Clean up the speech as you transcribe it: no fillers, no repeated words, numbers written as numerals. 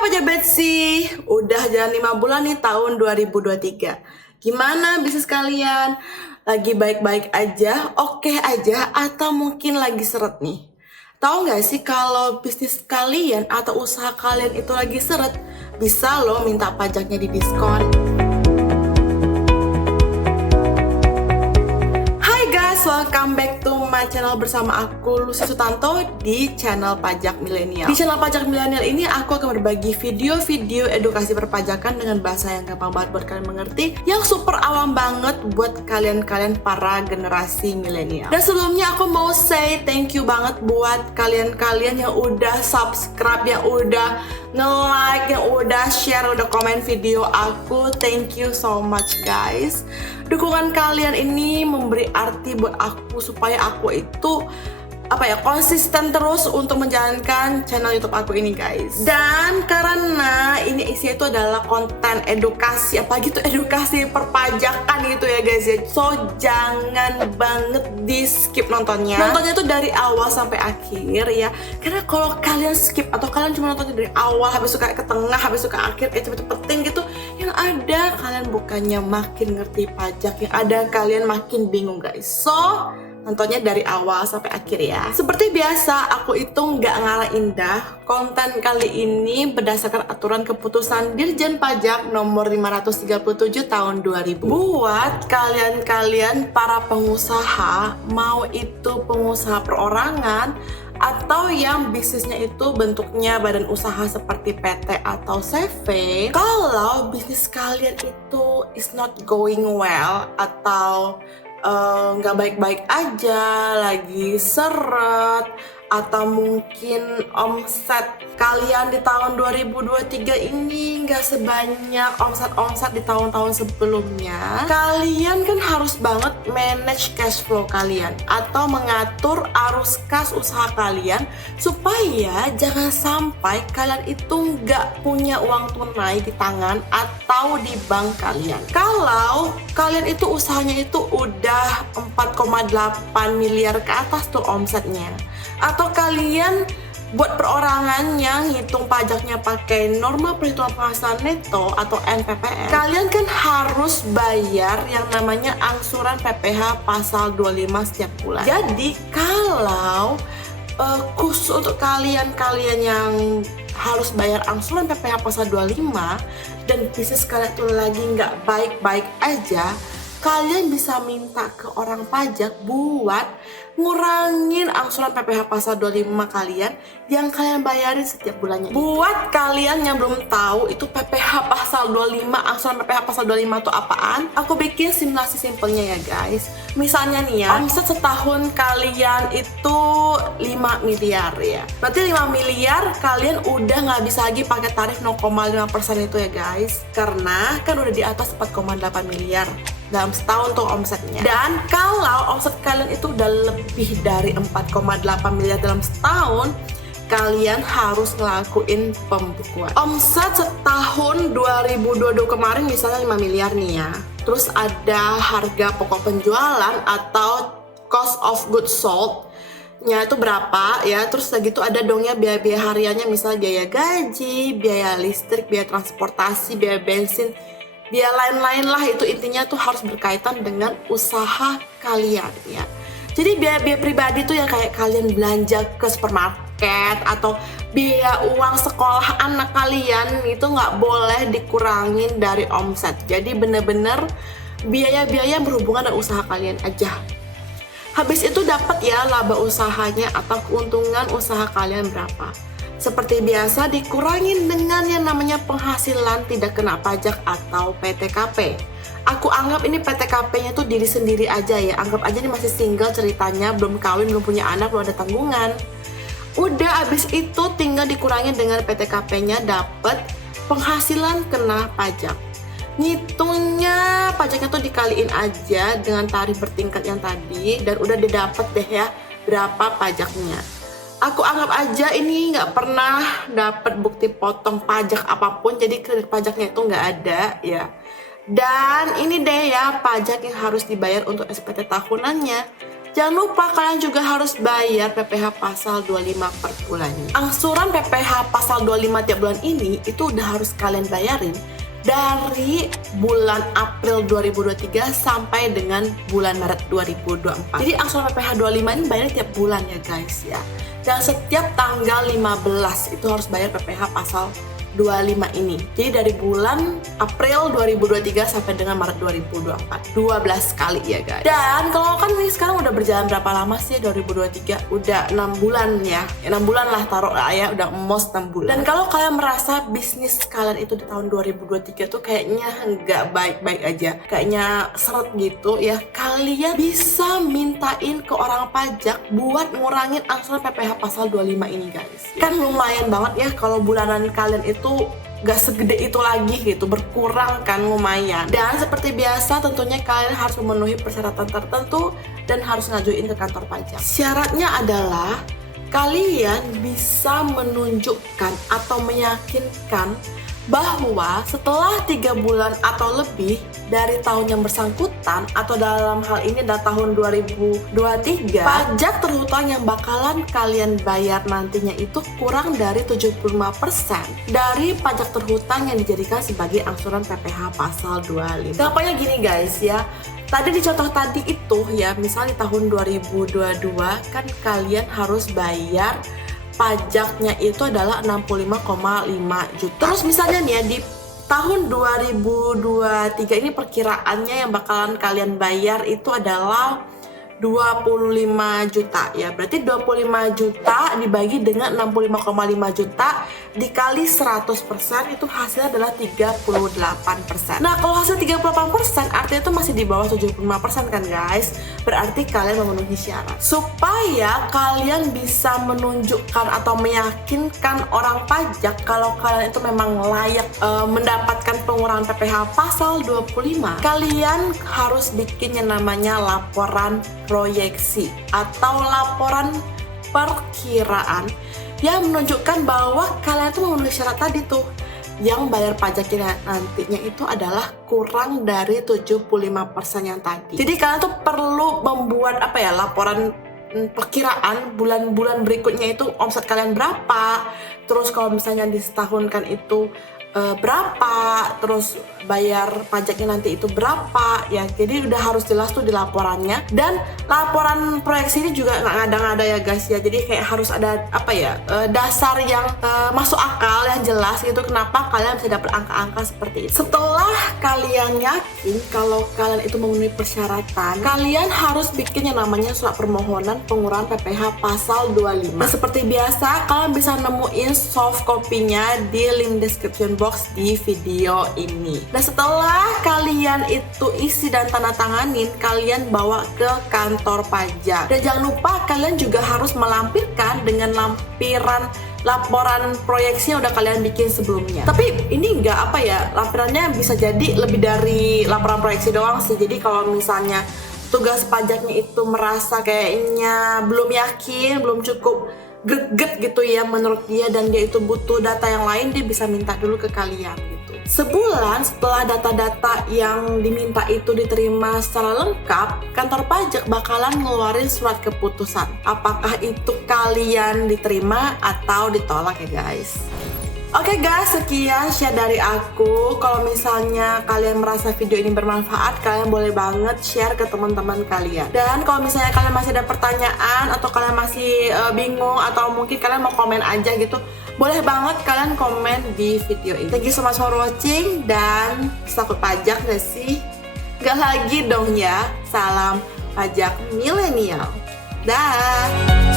Pajak Betsy, udah jalan 5 bulan nih tahun 2023. Gimana bisnis kalian? Lagi baik-baik aja, oke aja, atau mungkin lagi seret nih? Tahu nggak sih kalau bisnis kalian atau usaha kalian itu lagi seret, bisa loh minta pajaknya di diskon. Welcome back to my channel bersama aku Lucy Sutanto di channel Pajak Milenial. Di channel Pajak Milenial ini aku akan berbagi video-video edukasi perpajakan dengan bahasa yang gampang banget buat kalian mengerti, yang super awam banget buat kalian-kalian para generasi milenial. Dan sebelumnya aku mau say thank you banget buat kalian-kalian yang udah subscribe, yang udah nge-like, yang udah share, udah komen video aku. Thank you so much guys. Dukungan kalian ini memberi arti buat aku supaya aku itu konsisten terus untuk menjalankan channel YouTube aku ini guys. Dan karena ini isinya itu adalah konten edukasi, edukasi perpajakan gitu ya guys ya. So jangan banget di skip nontonnya. Nontonnya tuh dari awal sampai akhir ya. Karena kalau kalian skip atau kalian cuma nontonnya dari awal habis suka ke tengah, habis suka akhir cepet-cepetin gitu, yang ada kalian bukannya makin ngerti pajak, yang ada kalian makin bingung guys. So nontonnya dari awal sampai akhir ya. Seperti biasa, aku itu nggak ngalah indah. Konten kali ini berdasarkan aturan keputusan Dirjen Pajak nomor 537 tahun 2000. Buat kalian-kalian para pengusaha, mau itu pengusaha perorangan atau yang bisnisnya itu bentuknya badan usaha seperti PT atau CV, kalau bisnis kalian itu is not going well atau nggak baik-baik aja, lagi seret, atau mungkin omset kalian di tahun 2023 ini nggak sebanyak omset di tahun-tahun sebelumnya, kalian kan harus banget manage cash flow kalian atau mengatur arus kas usaha kalian supaya jangan sampai kalian itu nggak punya uang tunai di tangan atau di bank kalian. Kalau kalian itu usahanya itu udah 4,8 miliar ke atas tuh omsetnya, atau kalian buat perorangan yang hitung pajaknya pakai norma perhitungan penghasilan neto atau NPPN, kalian kan harus bayar yang namanya angsuran PPh pasal 25 setiap bulan. Jadi kalau khusus untuk kalian yang harus bayar angsuran PPh pasal 25 dan bisnis kalian itu lagi nggak baik-baik aja, kalian bisa minta ke orang pajak buat ngurangin angsuran PPh pasal 25 kalian yang kalian bayarin setiap bulannya. Buat kalian yang belum tahu itu PPh pasal 25, angsuran PPh pasal 25 itu apaan, aku bikin simulasi simpelnya ya guys. Misalnya nih ya, omset setahun kalian itu 5 miliar ya. Berarti 5 miliar kalian udah nggak bisa lagi pakai tarif 0,5% itu ya guys. Karena kan udah di atas 4,8 miliar dalam setahun tuh omsetnya. Dan kalau omset kalian itu udah lebih dari 4,8 miliar dalam setahun, kalian harus ngelakuin pembukuan. Omset setahun 2022 kemarin misalnya 5 miliar nih ya. Terus ada harga pokok penjualan atau cost of goods sold nya itu berapa ya, terus lagi itu ada dongnya biaya-biaya hariannya, misalnya biaya gaji, biaya listrik, biaya transportasi, biaya bensin, biaya lain-lain lah. Itu intinya tuh harus berkaitan dengan usaha kalian ya. Jadi biaya-biaya pribadi tuh yang kayak kalian belanja ke supermarket atau biaya uang sekolah anak kalian itu nggak boleh dikurangin dari omset. Jadi bener-bener biaya-biaya yang berhubungan dengan usaha kalian aja. Habis itu dapat ya laba usahanya atau keuntungan usaha kalian berapa. Seperti biasa dikurangin dengan yang namanya penghasilan tidak kena pajak atau PTKP. Aku anggap ini PTKP-nya tuh diri sendiri aja ya. Anggap aja ini masih single ceritanya, belum kawin, belum punya anak, belum ada tanggungan. Udah abis itu tinggal dikurangin dengan PTKP-nya, dapat penghasilan kena pajak. Ngitungnya pajaknya tuh dikaliin aja dengan tarif bertingkat yang tadi dan udah didapat deh ya berapa pajaknya. Aku anggap aja ini nggak pernah dapat bukti potong pajak apapun, jadi kredit pajaknya itu nggak ada ya. Dan ini deh ya pajak yang harus dibayar untuk SPT tahunannya. Jangan lupa kalian juga harus bayar PPh pasal 25 per bulannya. Angsuran PPh pasal 25 tiap bulan ini itu udah harus kalian bayarin dari bulan April 2023 sampai dengan bulan Maret 2024. Jadi angsuran PPh 25 ini bayar tiap bulan ya guys ya. Dan setiap tanggal 15 itu harus bayar PPh pasal 25 ini. Jadi dari bulan April 2023 sampai dengan Maret 2024. 12 kali ya guys. Dan kalau kan ini sekarang udah berjalan berapa lama sih 2023? Udah 6 bulan ya. 6 bulan lah taruh lah ya, udah almost 6 bulan. Dan kalau kalian merasa bisnis kalian itu di tahun 2023 tuh kayaknya nggak baik-baik aja, kayaknya seret gitu ya, kalian bisa mintain ke orang pajak buat ngurangin angsuran PPh pasal 25 ini guys. Kan lumayan banget ya kalau bulanan kalian itu gak segede itu lagi gitu, berkurang kan lumayan. Dan seperti biasa tentunya kalian harus memenuhi persyaratan tertentu dan harus ngajuin ke kantor pajak. Syaratnya adalah kalian bisa menunjukkan atau meyakinkan bahwa setelah 3 bulan atau lebih dari tahun yang bersangkutan, atau dalam hal ini adalah tahun 2023, pajak terhutang yang bakalan kalian bayar nantinya itu kurang dari 75% dari pajak terhutang yang dijadikan sebagai angsuran PPh pasal 25. Gampangnya gini guys ya, tadi di contoh tadi itu ya, misalnya di tahun 2022 kan kalian harus bayar pajaknya itu adalah 65,5 juta. Terus misalnya nih ya, di tahun 2023 ini perkiraannya yang bakalan kalian bayar itu adalah 25 juta ya. Berarti 25 juta dibagi dengan 65,5 juta dikali 100% itu hasilnya adalah 38%. Nah, kalau hasil 38% artinya itu masih di bawah 75% kan guys. Berarti kalian memenuhi syarat. Supaya kalian bisa menunjukkan atau meyakinkan orang pajak kalau kalian itu memang layak mendapatkan pengurangan PPh pasal 25, kalian harus bikin yang namanya laporan proyeksi atau laporan perkiraan yang menunjukkan bahwa kalian tuh memenuhi syarat tadi tuh, yang bayar pajaknya nantinya itu adalah kurang dari 75% yang tadi. Jadi kalian tuh perlu membuat laporan perkiraan bulan-bulan berikutnya itu omset kalian berapa, terus kalau misalnya disetahunkan itu berapa, terus bayar pajaknya nanti itu berapa ya. Jadi udah harus jelas tuh di laporannya. Dan laporan proyeksi ini juga nggak ngada-ngada ya guys ya, jadi kayak harus ada dasar yang masuk akal, yang jelas gitu, kenapa kalian bisa dapat angka-angka seperti itu. Setelah kalian yakin kalau kalian itu memenuhi persyaratan, kalian harus bikin yang namanya surat permohonan pengurangan PPh pasal 25. Nah, seperti biasa kalian bisa nemuin soft copy-nya di link description box di video ini. Nah, setelah kalian itu isi dan tanda tanganin, kalian bawa ke kantor pajak. Dan jangan lupa kalian juga harus melampirkan dengan lampiran laporan proyeksi yang udah kalian bikin sebelumnya. Tapi ini lampirannya bisa jadi lebih dari laporan proyeksi doang sih. Jadi kalau misalnya tugas pajaknya itu merasa kayaknya belum yakin, belum cukup greget gitu ya menurut dia, dan dia itu butuh data yang lain, dia bisa minta dulu ke kalian gitu. Sebulan setelah data-data yang diminta itu diterima secara lengkap, kantor pajak bakalan ngeluarin surat keputusan apakah itu kalian diterima atau ditolak ya guys. Oke guys, sekian share dari aku. Kalau misalnya kalian merasa video ini bermanfaat, kalian boleh banget share ke teman-teman kalian. Dan kalau misalnya kalian masih ada pertanyaan atau kalian masih bingung atau mungkin kalian mau komen aja gitu, boleh banget kalian komen di video ini. Thank you so much for watching, dan takut pajak gak sih? Gak lagi dong ya. Salam pajak milenial. Dah.